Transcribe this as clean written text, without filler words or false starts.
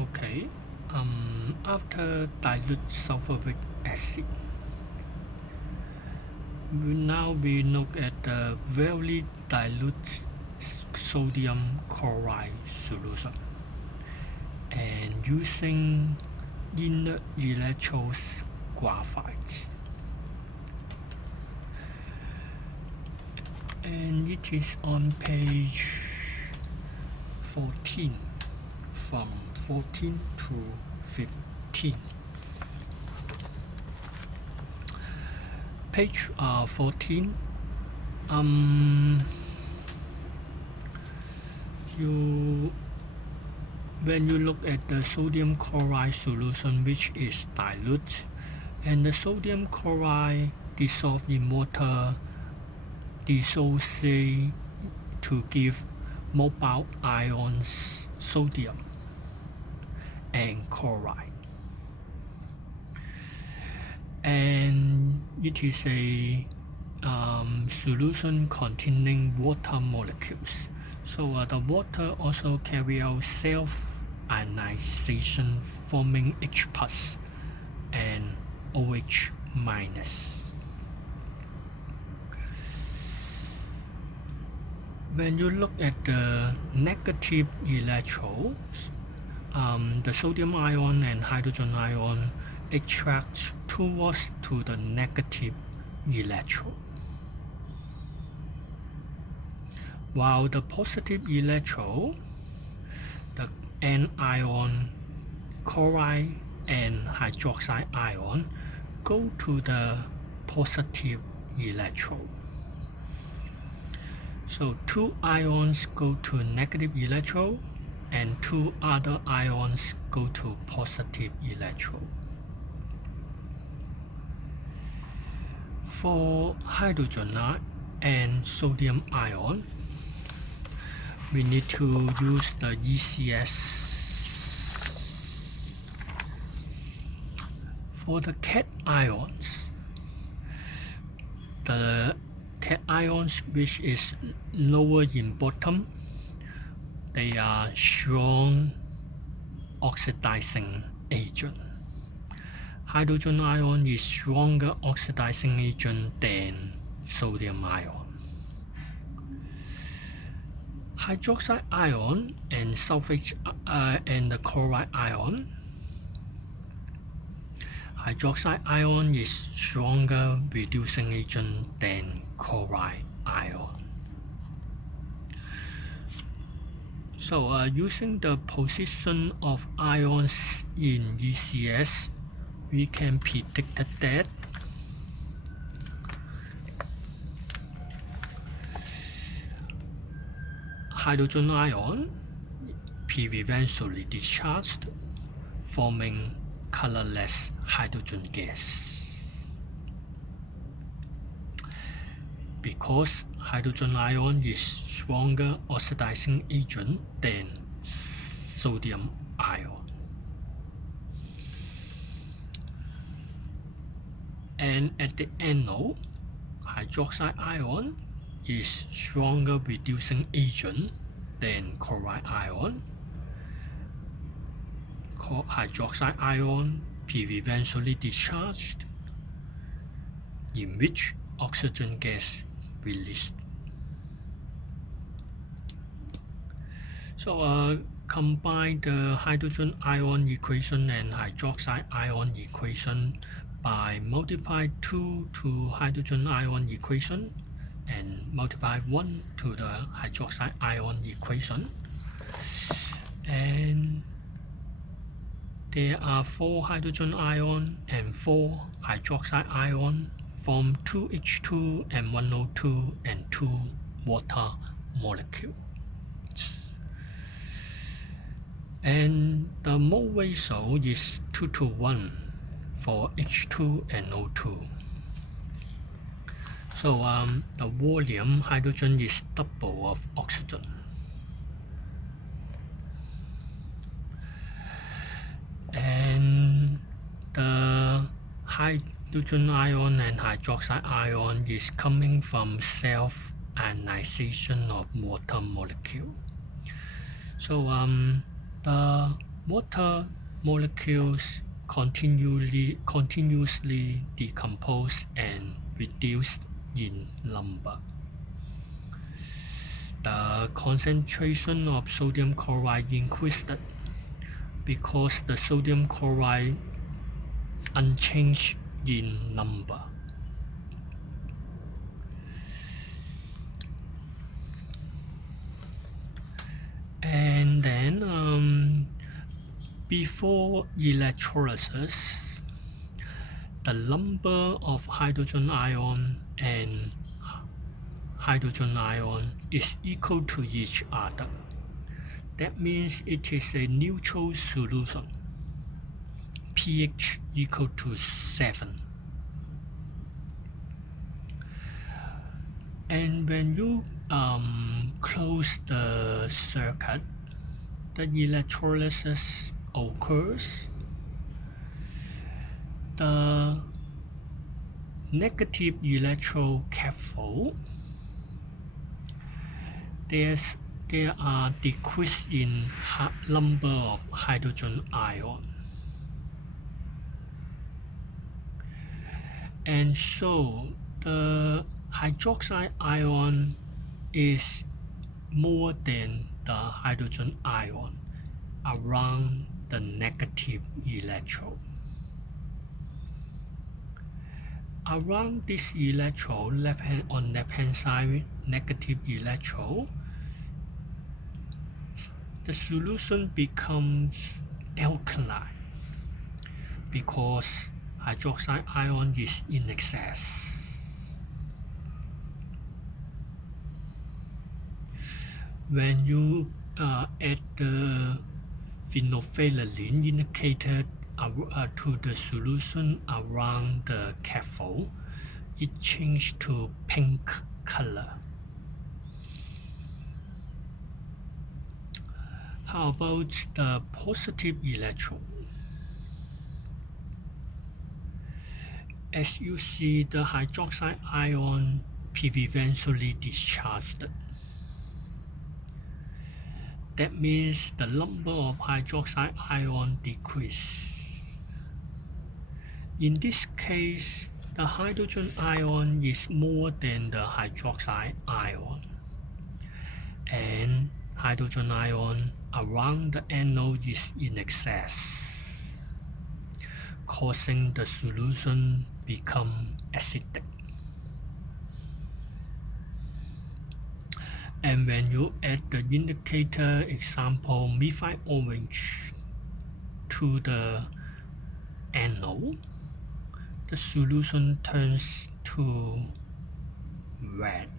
Okay. After dilute sulfuric acid, we look at the very dilute sodium chloride solution and using inert electrolysis graphite. And it is on page 14, from 14 to 15. Page 14. When you look at the sodium chloride solution, which is dilute, and the sodium chloride dissolved in water dissociate to give mobile ions sodium and chloride, and it is a solution containing water molecules. So the water also carry out self-ionization, forming H plus and OH minus. When you look at the negative electrodes, the sodium ion and hydrogen ion attract towards to the negative electrode, while the positive electrode, the anion, chloride and hydroxide ion, go to the positive electrode. So two ions go to negative electrode and two other ions go to positive electrode. For hydrogen and sodium ion, we need to use the ECS. For the cations, the cations which is lower in bottom, they are strong oxidizing agent. Hydrogen ion is stronger oxidizing agent than sodium ion. Hydroxide ion and sulfate and the chloride ion. Hydroxide ion is stronger reducing agent than chloride ion. So using the position of ions in ECS, we can predict that hydrogen ion eventually discharged, forming colorless hydrogen gas. Because hydrogen ion is stronger oxidizing agent than sodium ion. And at the anode, hydroxide ion is stronger reducing agent than chloride ion. Hydroxide ion eventually discharged, in which oxygen gas released. So combine the hydrogen ion equation and hydroxide ion equation by multiply 2 to hydrogen ion equation and multiply 1 to the hydroxide ion equation. And there are 4 hydrogen ion and 4 hydroxide ion, form 2H2 and 1 O2 and 2 water molecules. And the mole ratio is 2 to 1 for H2 and O2. So the volume hydrogen is double of oxygen. And the hydrogen ion and hydroxide ion is coming from self-ionization of water molecule. So the water molecules continuously decompose and reduce in number. The concentration of sodium chloride increased because the sodium chloride unchanged in number. And then before electrolysis, the number of hydrogen ion and hydrogen ion is equal to each other. That means it is a neutral solution, pH equal to 7. And when you close the circuit, the electrolysis occurs. The negative electrode cathode, there are decrease in number of hydrogen ion. And so the hydroxide ion is more than the hydrogen ion around the negative electrode. Around this electrode, on left hand side, negative electrode, the solution becomes alkaline because hydroxide ion is in excess. When you add the phenolphthalein indicator to the solution around the cathode, it changes to pink color. How about the positive electrode? As you see, the hydroxide ion eventually discharged. That means the number of hydroxide ion decreases. In this case, the hydrogen ion is more than the hydroxide ion, and hydrogen ion around the anode is in excess, causing the solution become acidic. And when you add the indicator example methyl orange to the anode, the solution turns to red.